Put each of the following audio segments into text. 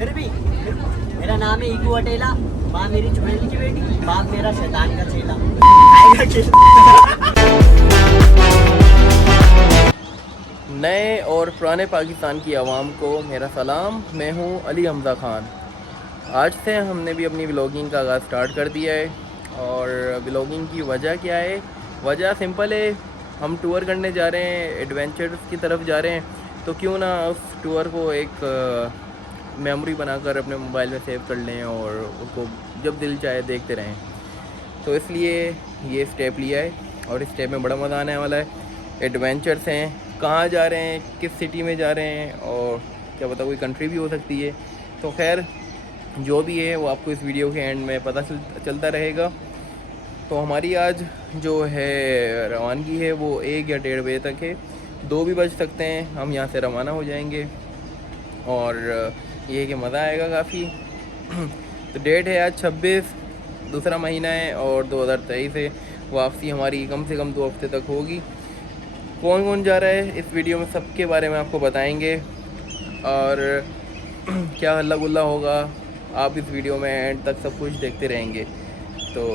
फिर भी मेरा नाम है ईकू अटेला, माँ मेरी चुड़ैल की बेटी, बाप मेरा शैतान का चेला। नए और पुराने पाकिस्तान की आवाम को मेरा सलाम। मैं हूं अली हमज़ा ख़ान। आज से हमने भी अपनी व्लॉगिंग का आगाज़ स्टार्ट कर दिया है। और व्लॉगिंग की वजह क्या है? वजह सिंपल है, हम टूर करने जा रहे हैं, एडवेंचर्स की तरफ जा रहे हैं, तो क्यों ना उस टूर को एक मेमोरी बनाकर अपने मोबाइल में सेव कर लें और उसको जब दिल चाहे देखते रहें। तो इसलिए ये स्टेप लिया है और इस स्टेप में बड़ा मज़ा आने वाला है। एडवेंचर्स हैं, कहाँ जा रहे हैं, किस सिटी में जा रहे हैं, और क्या पता कोई कंट्री भी हो सकती है। तो खैर जो भी है वो आपको इस वीडियो के एंड में पता चलता रहेगा। तो हमारी आज जो है रवानगी है वो 1 या 1:30 बजे तक है। 2 भी बज सकते हैं, हम यहाँ से रवाना हो जाएंगे। और ये कि मज़ा आएगा काफ़ी। तो डेट है आज 26, दूसरा महीना है और 2023 है। वापसी हमारी कम से कम 2 हफ्ते तक होगी। कौन कौन जा रहा है इस वीडियो में सबके बारे में आपको बताएंगे, और क्या हल्ला गुल्ला होगा आप इस वीडियो में एंड तक सब कुछ देखते रहेंगे। तो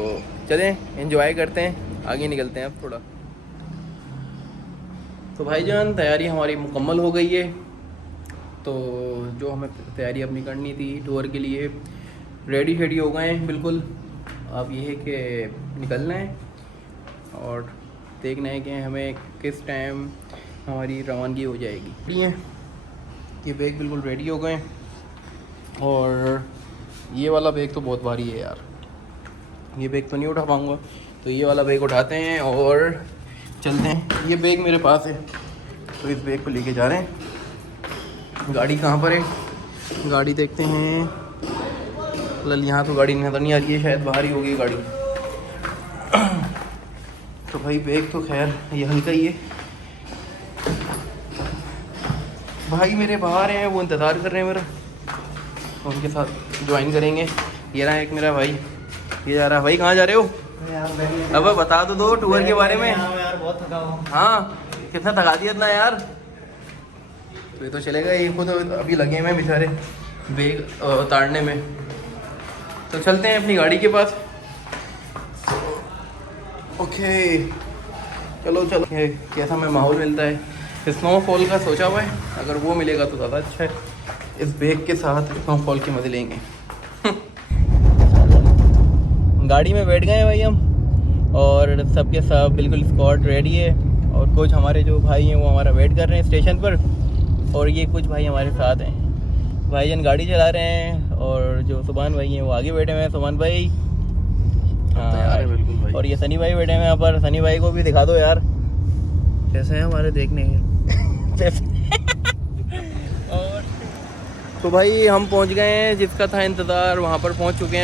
चलें एंजॉय करते हैं, आगे निकलते हैं अब थोड़ा। तो भाईजान तैयारी हमारी मुकम्मल हो गई है। तो जो हमें तैयारी अपनी करनी थी टूर के लिए, रेडी शेडी हो गए हैं बिल्कुल। अब ये है कि निकलना है और देखना है कि हमें किस टाइम हमारी रवानगी हो जाएगी। रेडी हैं, ये बैग बिल्कुल रेडी हो गए। और ये वाला बैग तो बहुत भारी है यार, ये बैग तो नहीं उठा पाऊँगा, तो ये वाला बैग उठाते हैं और चलते हैं। ये बैग मेरे पास है तो इस बैग को लेके जा रहे हैं। गाड़ी कहाँ पर है? गाड़ी देखते हैं। फिलहाल यहाँ तो गाड़ी नज़र नहीं आ रही है, शायद बाहर ही होगी गाड़ी। तो भाई बैग तो खैर ये हल्का ही है। भाई मेरे बाहर हैं, वो इंतज़ार कर रहे हैं मेरा, उनके साथ ज्वाइन करेंगे। ये रहा एक मेरा भाई, ये जा रहा। भाई कहाँ जा रहे हो? अब बता दो टूर के बारे में। यार बहुत थका हूँ। हाँ कितना थका दिया इतना यार। तो ये तो चलेगा, ये खुद अभी लगे हुए हैं बेचारे बैग उतारने में। तो चलते हैं अपनी गाड़ी के पास। ओके चलो चलो। कैसा में माहौल मिलता है स्नोफॉल का सोचा हुआ है, अगर वो मिलेगा तो ज़्यादा अच्छा है। इस बैग के साथ स्नोफॉल के मज़े लेंगे। गाड़ी में बैठ गए हैं भाई हम, और सबके सब बिल्कुल स्कॉट रेडी है। और कुछ हमारे जो भाई हैं वो हमारा वेट कर रहे हैं स्टेशन पर, और ये कुछ भाई हमारे साथ हैं। भाईजान गाड़ी चला रहे हैं और जो सुभान भाई हैं वो आगे बैठे हुए हैं। सुभान भाई हाँ, बिल्कुल भाई। और ये सनी भाई बैठे हुए हैं यहाँ पर। सनी भाई को भी दिखा दो यार, कैसे हैं हमारे देखने के। और तो भाई हम पहुँच गए हैं, जिसका था इंतज़ार वहाँ पर पहुँच चुके हैं।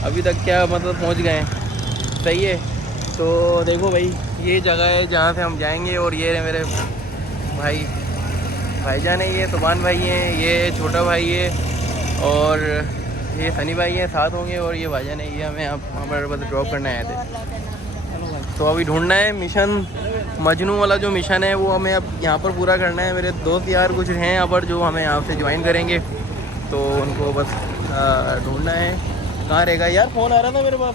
अभी तक क्या मतलब पहुँच गए हैं, सही है। तो देखो भाई ये जगह है जहाँ से हम जाएंगे, और ये मेरे भाईजान है, ये सुभान भाई हैं, ये छोटा भाई है, और ये सनी भाई हैं साथ होंगे, और ये भाईजान है, ये हमें वहाँ पर बस ड्रॉप करने आए थे। तो अभी ढूंढना है मिशन, मजनू वाला जो मिशन है वो हमें अब यहाँ पर पूरा करना है। मेरे दोस्त यार कुछ हैं यहाँ पर जो हमें यहाँ से ज्वाइन करेंगे, तो उनको बस ढूंढना है। कहाँ रहेगा यार? फ़ोन आ रहा था मेरे पास,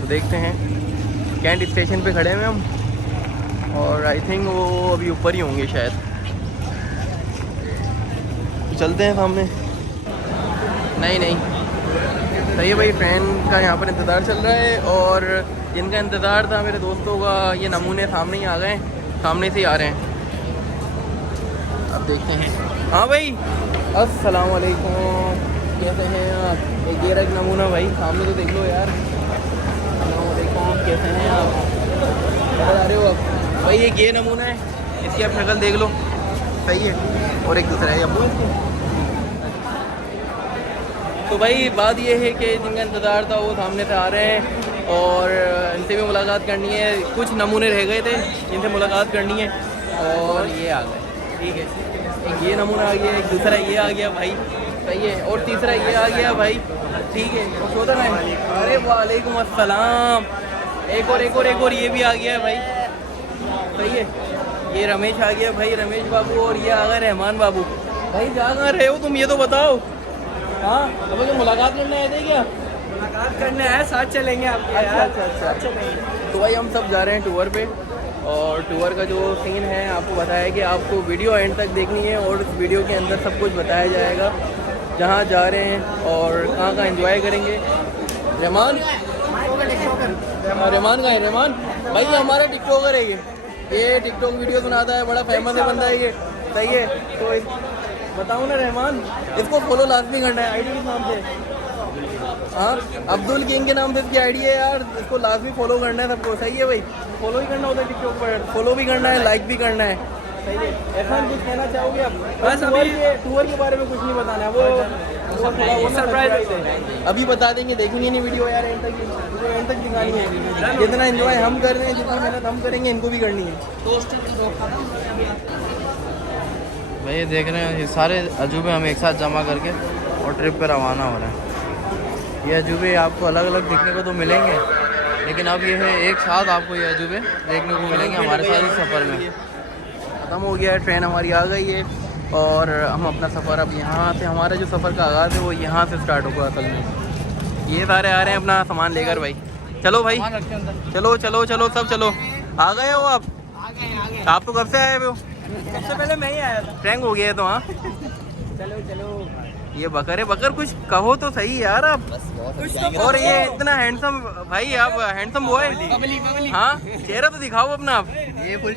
तो देखते हैं। कैंट स्टेशन पे खड़े हुए हम, और आई थिंक वो अभी ऊपर ही होंगे शायद। तो चलते हैं सामने। नहीं सही है भाई, ट्रेन का यहाँ पर इंतज़ार चल रहा है, और जिनका इंतज़ार था मेरे दोस्तों का, ये नमूने सामने ही आ गए, सामने से ही आ रहे हैं। अब देखते हैं। हाँ भाई अस्सलाम वालेकुम, कैसे हैं आप? एक ये रहा नमूना भाई, सामने तो देख लो यार। अस्सलाम वालेकुम, कैसे हैं आप? कहाँ जा रहे हो आप? भाई एक ये नमूना है, इसकी आप शक्ल देख लो, सही है। और एक दूसरा है अबू इसको। तो भाई बात ये है कि जिनका इंतज़ार था वो सामने से आ रहे हैं, और इनसे भी मुलाकात करनी है। कुछ नमूने रह गए थे जिनसे मुलाकात करनी है, और ये आ गए, ठीक है। एक ये नमूना आ गया, एक दूसरा ये आ गया भाई, सही है, और तीसरा ये आ गया भाई, ठीक है। और चौथा ना, अरे वालेकुम अस्सलाम, एक और ये भी आ गया है भाई, सही है। ये रमेश आ गया भाई, रमेश बाबू, और ये आ गए रहमान बाबू। भाई जा कहाँ रहे हो तुम, ये तो बताओ। हाँ अब तो मुलाकात करने आए थे क्या? मुलाकात करने आए, साथ चलेंगे आपके। अच्छा। तो भाई हम सब जा रहे हैं टूर पे, और टूर का जो सीन है आपको बताया कि आपको वीडियो एंड तक देखनी है, और उस वीडियो के अंदर सब कुछ बताया जाएगा, जहाँ जा रहे हैं और कहाँ कहाँ एंजॉय करेंगे। रहमान रहमान का है, रहमान भाई ये हमारा टिकटॉकर है, ये टिकटॉक वीडियो बनाता है, बड़ा फेमस है बंदा है ये, सही है। तो बताऊँ ना रहमान, इसको फॉलो लाजमी करना है। आईडी किस नाम से? हाँ अब्दुल किंग के नाम से इसकी आईडी है यार, इसको लाजमी फॉलो करना है सबको, सही है भाई। फॉलो ही करना होता है टिकटॉक पर, फॉलो भी करना है, लाइक भी करना है, सही है। एहसान कुछ कहना चाहोगे आप? बस अभी टूर के बारे में कुछ नहीं बताना है, वो सरप्राइज अभी बता देंगे, देखेंगे नहीं वीडियो यार एंड तक दिखानी है। जितना एंजॉय हम कर रहे हैं, जितनी मेहनत हम करेंगे, इनको भी करनी है। भाई ये देख रहे हैं, ये सारे अजूबे हम एक साथ जमा करके और ट्रिप पर रवाना हो रहे हैं। ये अजूबे आपको अलग अलग देखने को तो मिलेंगे, लेकिन अब ये है एक साथ आपको ये अजूबे देखने को मिलेंगे हमारे साथ इस सफ़र में। ख़त्म हो गया है, ट्रेन हमारी आ गई है, और हम अपना सफ़र अब यहाँ से, हमारा जो सफ़र का आगाज़ है वो यहाँ से स्टार्ट होगा असल में। ये सारे आ रहे हैं अपना सामान लेकर भाई। चलो भाई चलो चलो चलो सब चलो। आ गए हो आप? आप तो कब से आए हो? सबसे पहले मैं ही आया था। ट्रैंक हो गया है तो। हाँ चलो ये बकर है, बकर कुछ कहो तो सही यार आप। और ये इतना हैंडसम भाई, आप हैंडसम बॉय। हाँ चेहरा तो दिखाओ अपना आप। ये फुल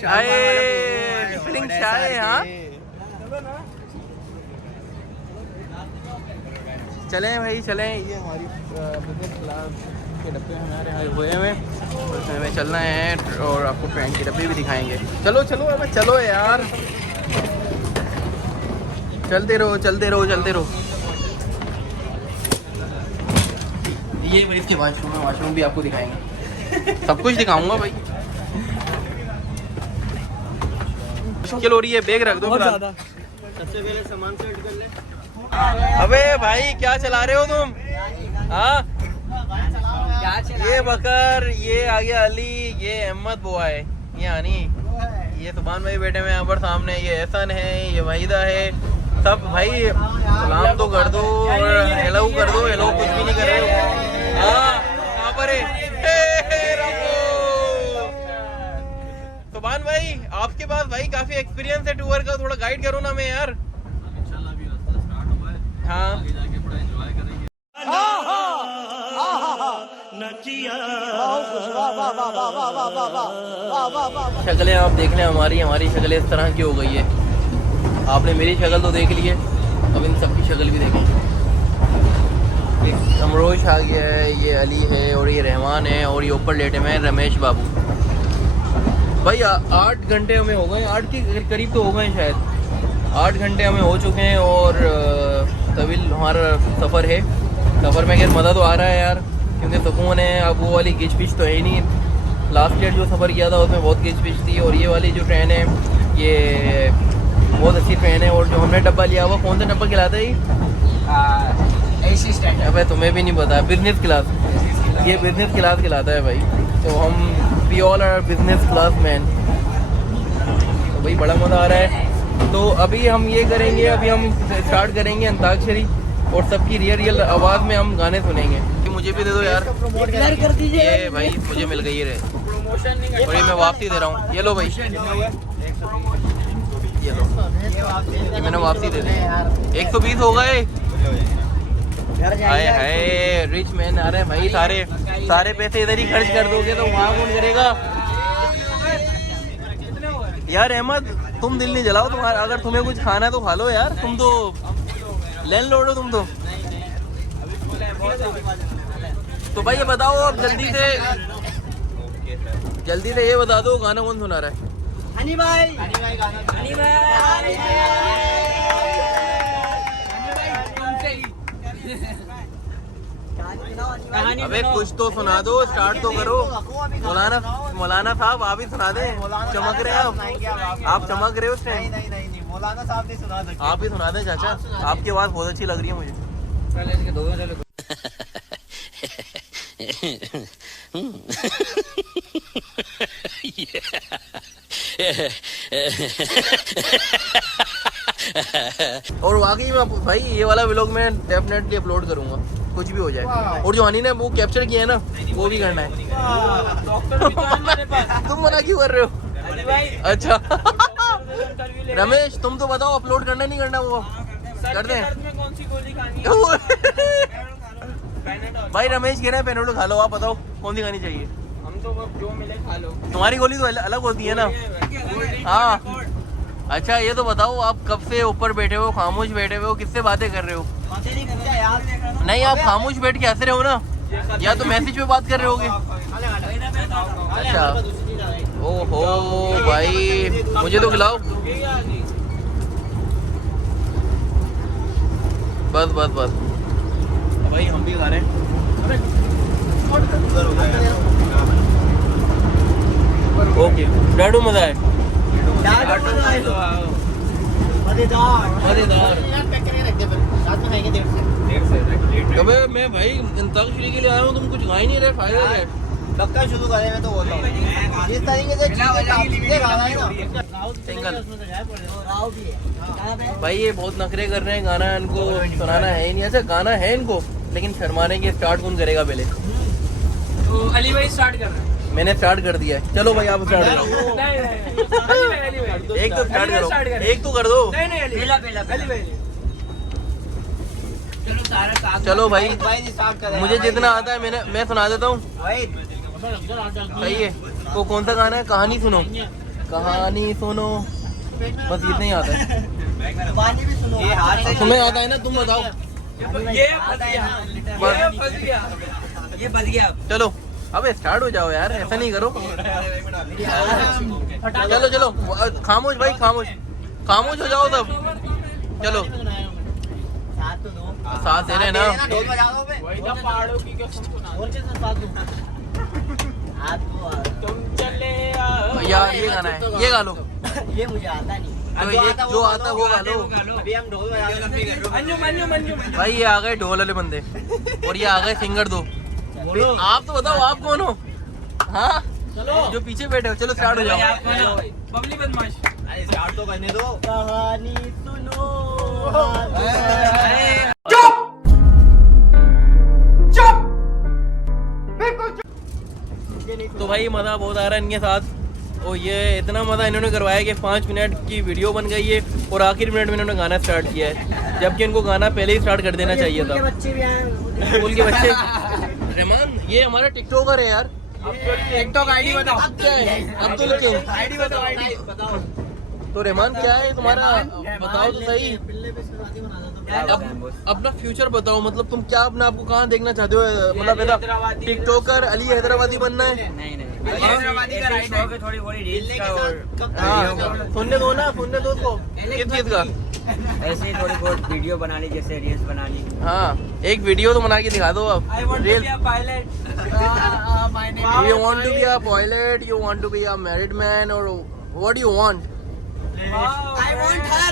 फीलिंग चाय। हाँ चलें भाई चलें, ये हमारी बिजनेस क्लास के डब्बे हमारे यहाँ हुए हुए, उसमें हमें चलना है, और आपको ट्रेन के डब्बे भी दिखाएंगे। चलो चलो अब चलो यार, चलते रहो चलते रहो चलते रहो। ये भाई इसके वाशरूम है, वाशरूम भी आपको दिखाएंगे, सब कुछ दिखाऊंगा भाई। मुश्किल हो रही है, बैग रख दो फिलहाल। सबसे पहले सामान सेट कर ले। अबे भाई क्या चला रहे हो तुम? हाँ ये बकर, ये आ गया अली, ये अहमद बुआ है, ये आनी, ये सुभान भाई बैठे हुए यहाँ पर सामने, ये एहसन है, ये वहीदा है, सब भाई सलाम तो कर दो और हेलो कर दो। हेलो कुछ भी नहीं कर रहे हो। हाँ यहाँ पर सुभान भाई आपके पास भाई काफी एक्सपीरियंस है टूर का, थोड़ा गाइड करो ना हमें यार। हाँ शक्लें आप देख लें, हमारी शक्लें इस तरह की हो गई है। आपने मेरी शक्ल तो देख ली है, अब इन सब की शक्ल भी देखें। अमरोश आ गया है, ये अली है, और ये रहमान है, और ये ऊपर लेटे में रमेश बाबू। भाई 8 घंटे हमें हो गए, 8 के करीब तो हो गए शायद, 8 घंटे हमें हो चुके हैं, और तवील हमारा सफ़र है। सफ़र में खैर मज़ा तो आ रहा है यार, क्योंकि सुकून है। अब वो वाली गिच पिच तो है ही नहीं। लास्ट ईयर जो सफ़र किया था उसमें बहुत गिच पिच थी, और ये वाली जो ट्रेन है ये बहुत अच्छी ट्रेन है। और जो हमने डब्बा लिया हुआ, कौन सा डब्बा खिलाता है ये? AC stand. अब तुम्हें भी नहीं पता, बिजनेस क्लास, ये बिजनेस क्लास खिलाता है भाई। तो हम we all are business class man, तो भाई बड़ा मज़ा आ रहा है। तो अभी हम ये करेंगे, अभी हम स्टार्ट करेंगे अंताक्षरी, और सबकी रियल आवाज़ में हम गाने सुनेंगे। मुझे भी दे दो यार, कर दीजिए। ये भाई मुझे मिल गई है, और ये मैं वापसी दे रहा हूँ। ये लो भाई, ये लो, ये मैंने वापसी दे दी। 120 हो गए। हाय हाय रिच मैन आ रहे हैं भाई, सारे पैसे इधर ही खर्च कर दोगे तो वहाँ कौन करेगा यार? अहमद तुम दिल नहीं जलाओ, तुम्हारा अगर तुम्हें कुछ खाना है तो खा लो यार, तुम तो लैंडलॉर्ड हो तुम तो। तो भाई ये बताओ अब जल्दी से ये बता दो, गाना कौन सुना रहा है? हनी भाई, हनी भाई। अबे कुछ तो सुना दो, स्टार्ट तो करो। मौलाना साहब आप ही सुना दें, चमक रहे हैं आप चमक रहे हो उस टाइम। नहीं मौलाना साहब नहीं सुना सकते, आप ही सुना दें चाचा, आपकी आवाज़ बहुत अच्छी लग रही है मुझे। और वाकई में भाई ये वाला व्लॉग मैं डेफिनेटली अपलोड करूंगा, कुछ भी हो जाए। और जो हनी ने वो कैप्चर किया है ना, वो भी करना है। तुम मना क्यों कर रहे हो? अच्छा रमेश तुम तो बताओ, अपलोड करना नहीं करना? वो कर दें। कौन सी गोली खानी भाई रमेश कह रहे हैं पेनोडो खा लो, आप बताओ कौन सी खानी चाहिए? हम तो जो मिले खा लो। तुम्हारी गोली तो अलग होती है ना। हाँ अच्छा ये तो बताओ, आप कब से ऊपर बैठे हो, खामोश बैठे हुए हो, किससे बातें कर रहे हो? नहीं आप खामोश बैठ के हंस रहे हो ना, या तो मैसेज पे बात कर रहे होगे। अच्छा ओहो भाई मुझे तो खिलाओ। बस बस बस भाई हम भी खा रहे हैं। ओके डाडू मजा है। अबे मैं भाई अंताक्षरी के लिए आया हूँ, तुम कुछ गा ही नहीं रहे, फायदा है। पक्का शुरू करें, मैं तो बोलता हूँ जिस तरीके से सिंगल भाई ये बहुत नखरे कर रहे हैं, गाना इनको सुनाना है ही नहीं। अच्छा गाना है इनको, लेकिन शर्माने के स्टार्ट कौन करेगा पहले? तो अली भाई स्टार्ट कर रहे हैं। मैंने स्टार्ट कर दिया है, चलो भाई आप स्टार्ट करो। एक तो स्टार्ट करो, एक तो कर दो। चलो भाई मुझे जितना आता है मैं सुना देता हूँ। सही है। तो कौन सा गाना है? कहानी सुनो, कहानी सुनो, बस इतना ही आता है। तुम्हें आता है ना, तुम बताओ। ये बच गया। चलो अबे स्टार्ट हो जाओ यार, ऐसा नहीं करो। चलो चलो खामोश भाई, खामोश खामोश हो जाओ सब। चलो साथ दे रहे ना। पहाड़ों की कसम सुना। तुम चले यार ये गाना है, ये गा लो। ये मुझे आता नहीं। तो ये जो आता है वो गा लो। अभी हम ढोल मंजू भाई ये आ गए ढोल वाले बंदे, और ये आ गए सिंगर दो। आप तो बताओ आप कौन हो? हाँ जो पीछे बैठे हो। चलो स्टार्ट हो जाओ। बबली बदमाश। अरे स्टार्ट तो करने दो। कहानी सुनो। तो भाई मज़ा बहुत आ रहा है इनके साथ, और ये इतना मज़ा इन्होंने करवाया कि 5 मिनट की वीडियो बन गई है, और आखिरी मिनट में इन्होंने गाना स्टार्ट किया है, जबकि इनको गाना पहले ही स्टार्ट कर देना चाहिए था। बच्चे भी आए। स्कूल के बच्चे। रहमान ये हमारा टिकटॉकर है यार। टिकटॉक आईडी बताओ। अब क्या है? अब्दुल किंग। आईडी बताओ। आईडी बताओ। तो रहमान क्या है तुम्हारा, बताओ तो सही। अपना फ्यूचर बताओ, मतलब तुम क्या अपने आपको कहाँ देखना चाहते हो? मतलब ऐसा टिकटॉकर अली हैदराबादी बनना है? नहीं हैदराबादी का राइट है। थोड़ी बड़ी रील्स का और सुनने दो ना, सुनने दो उसको। किस चीज का? ऐसे ही थोड़ी बहुत वीडियो बनानी, जैसे रील्स बनानी। हाँ एक वीडियो तो बना के दिखा दो अब। Reel pilot. You want to be a pilot, you want to be a married man, or what do you want? I want her.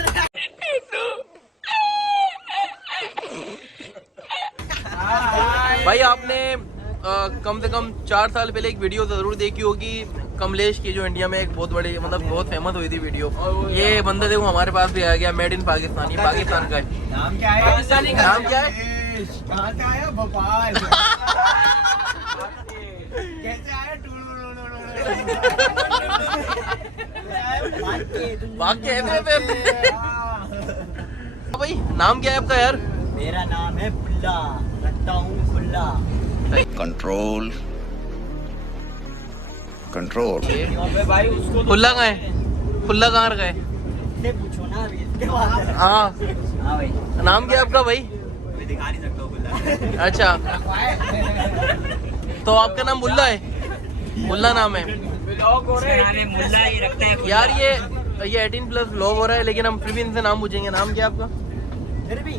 भाई आपने कम से कम 4 साल पहले एक वीडियो जरूर देखी होगी कमलेश की, जो इंडिया में एक बहुत बड़ी मतलब बहुत फेमस हुई थी वीडियो। ये बंदा देखो हमारे पास भी आ गया, मेड इन पाकिस्तान, ये पाकिस्तान का है। नाम क्या है? पाकिस्तानी का नाम क्या है? कहाँ से आया? भोपाल। कैसे आया? भाग के ऐसे भाई नाम क्या है आपका यार? मेरा नाम है बुल्ला, रखता हूँ खुल्ला। Control control. भाई उसको खुल्ला कहाँ है? खुल्ला कहाँ गए? इससे पूछो ना अभी इसके बाद। हाँ हाँ भाई, नाम क्या है आपका भाई? मैं दिखा नहीं सकता हूँ खुल्ला। अच्छा तो आपका नाम बुल्ला है? बुल्ला नाम है मुल्ला ही रखते हैं। यार। ये 18+ व्लॉग हो रहा है, लेकिन हम फिर भी इनसे नाम पूछेंगे। नाम क्या है आपका? फिर भी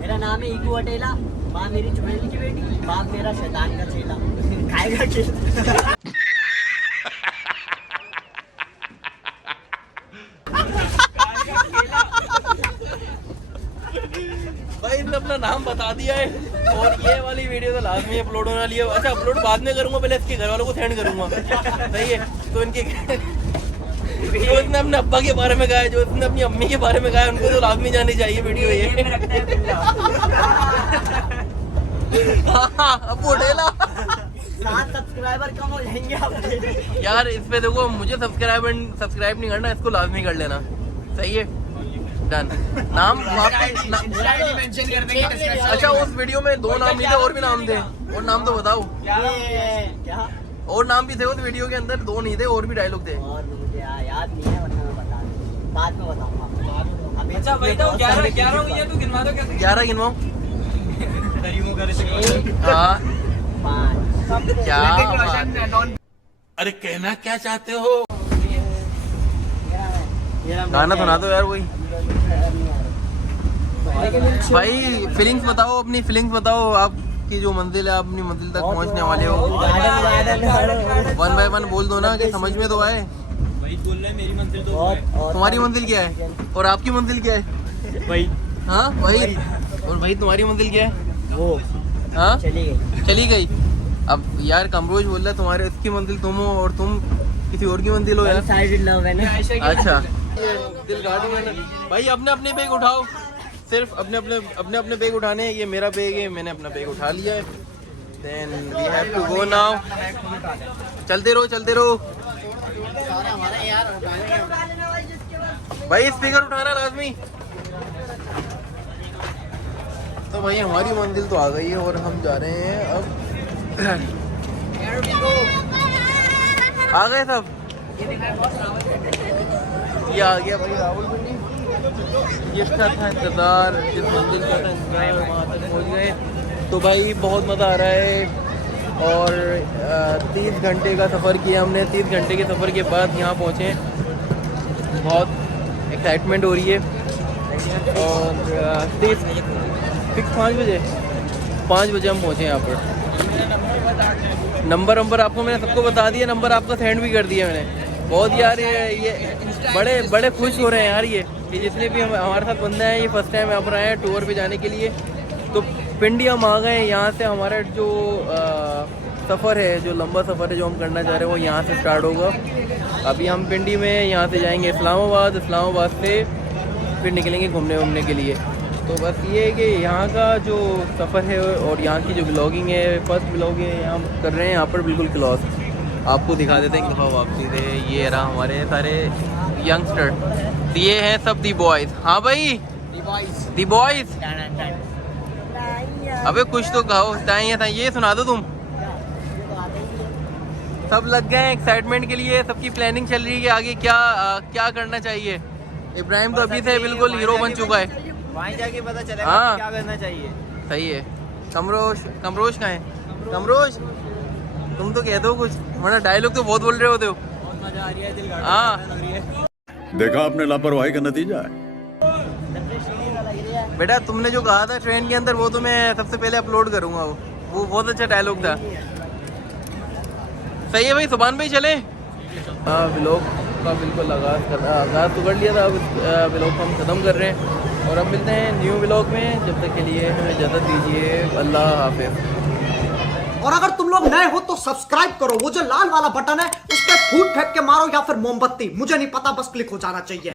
मेरा नाम है ईगू अटेला, माँ मेरी चुड़ैल की बेटी, बाप मेरा शैतान का चेला। खाएगा केला। भाई इसने अपना नाम बता दिया है, और ये वाली वीडियो तो लाजमी अपलोड होने वाली है। अच्छा अपलोड बाद में करूंगा, पहले इसके घर वालों को सेंड करूंगा। सही है। तो इनके जो इसने अपने अब्बा के बारे में गाया, जो इसने अपनी अम्मी के बारे में गाया, उनको तो लाजमी जानी चाहिए वीडियो ये। अब वो ढेला 7 सब्सक्राइबर कम हो जाएंगे आपके। यार इस पे देखो, मुझे सब्सक्राइब नहीं करना, इसको लाजमी कर लेना। सही है, डन। नाम अच्छा, उस वीडियो में 2 नाम नहीं थे, और भी नाम थे, और नाम तो बताओ। क्या और नाम भी थे उस वीडियो के अंदर, 2 नहीं थे, और भी डायलॉग थे। और मुझे याद नहीं है, वरना मैं बता दूं, बाद में बताऊंगा। अभी अच्छा वही तो 11 हुई है, तू गिनवा दो कैसे? 11 गिनवाओ। 1 हाँ 5 क्या बात। अरे कहना क्या चाहते हो? गाना सुना दो यार कोई। भाई फीलिंग्स बताओ, अपनी फीलिंग्स बताओ, आपकी जो मंजिल है, आप अपनी मंजिल तक पहुंचने वाले हो। 1 बाय 1 बोल दो ना, कि समझ में तो आए। वही बोल रहे हैं, मेरी मंजिल तो तुम्हारी मंजिल क्या है और आपकी मंजिल क्या है? वही। हाँ वही। और भाई तुम्हारी मंजिल क्या है? वो हाँ चली गई। अब यार कमरोज बोल रहा है तुम्हारे, इसकी मंजिल तुम हो और तुम किसी और की मंजिल हो यार। साइड लव है ना। अच्छा दिल गाड़ी में भाई, अपने अपने बैग उठाओ, सिर्फ अपने अपने बैग उठाने हैं। ये मेरा बैग है, मैंने अपना बैग उठा लिया है। Then we have to go now. चलते रहो भाई, स्पीकर उठाना लाजमी। तो भाई हमारी मंजिल तो आ गई है और हम जा रहे हैं अब घर। आ गए सब, ये आ गया भाई रावलपिंडी। जिसका था इंतज़ार, जिस मंजिल का था इंतज़ार, वहाँ तक पहुँच गए। तो भाई बहुत मज़ा आ रहा है और 30 घंटे का सफ़र किया हमने। 30 घंटे के सफ़र के बाद यहाँ पहुँचे, बहुत एक्साइटमेंट हो रही है। और 5 बजे हम पहुँचे यहाँ पर। नंबर आपको मैंने सबको बता दिया, नंबर आपका सेंड भी कर दिया मैंने। बहुत यार ये बड़े खुश हो रहे हैं यार, ये जितने भी हमारे साथ बंदे हैं, ये फर्स्ट टाइम यहाँ पर आए हैं टूर पे जाने के लिए। तो पिंडी हम आ गए। यहाँ से हमारा जो सफ़र है, जो लंबा सफ़र है जो हम करना चाह रहे हैं, वो यहाँ से स्टार्ट होगा। अभी हम पिंडी में, यहाँ से जाएंगे इस्लामाबाद से फिर निकलेंगे घूमने के लिए। तो बस ये है कि यहाँ का जो सफ़र है और यहाँ की जो ब्लॉगिंग है, फर्स्ट ब्लॉग है यहाँ कर रहे हैं, यहाँ पर बिल्कुल क्लॉस आपको दिखा देते हैं। दफ़ा वापसी से ये रहा हमारे सारे यंगस्टर, ये हैं सब दी बॉयज़। हाँ भाई दी बॉयज़। अबे कुछ तो कहो, था ये सुना दो तुम। सब लग गए हैं एक्साइटमेंट के लिए, सबकी प्लानिंग चल रही है कि आगे क्या करना चाहिए। इब्राहिम तो अभी से बिल्कुल हीरो बन चुका है, वहीं जाके पता चलेगा हाँ। क्या करना चाहिए। सही है। कमरोश कहाँ है? कमरोश तुम तो कह दो कुछ, वरना डायलॉग तो बहुत बोल रहे होते हो। बहुत मजा आ रही है, दिल गाड़ी हाँ लग रही है। देखा आपने लापरवाही का नतीजा है। बेटा तुमने जो कहा था ट्रेन के अंदर, वो तो मैं सबसे पहले अपलोड करूँगा। वो बहुत अच्छा डायलॉग था। सही है भाई, सुभान भाई चले। हाँ व्लॉग का बिल्कुल आगाज़ तो कर लिया था, अब व्लॉग को हम ख़त्म कर रहे हैं और अब मिलते हैं न्यू व्लॉग में। जब तक के लिए हमें इजाज़त दीजिए, अल्लाह हाफिज़। और अगर तुम लोग नए हो तो सब्सक्राइब करो, वो जो लाल वाला बटन है उस पर फूट फेंक के मारो या फिर मोमबत्ती, मुझे नहीं पता, बस क्लिक हो जाना चाहिए।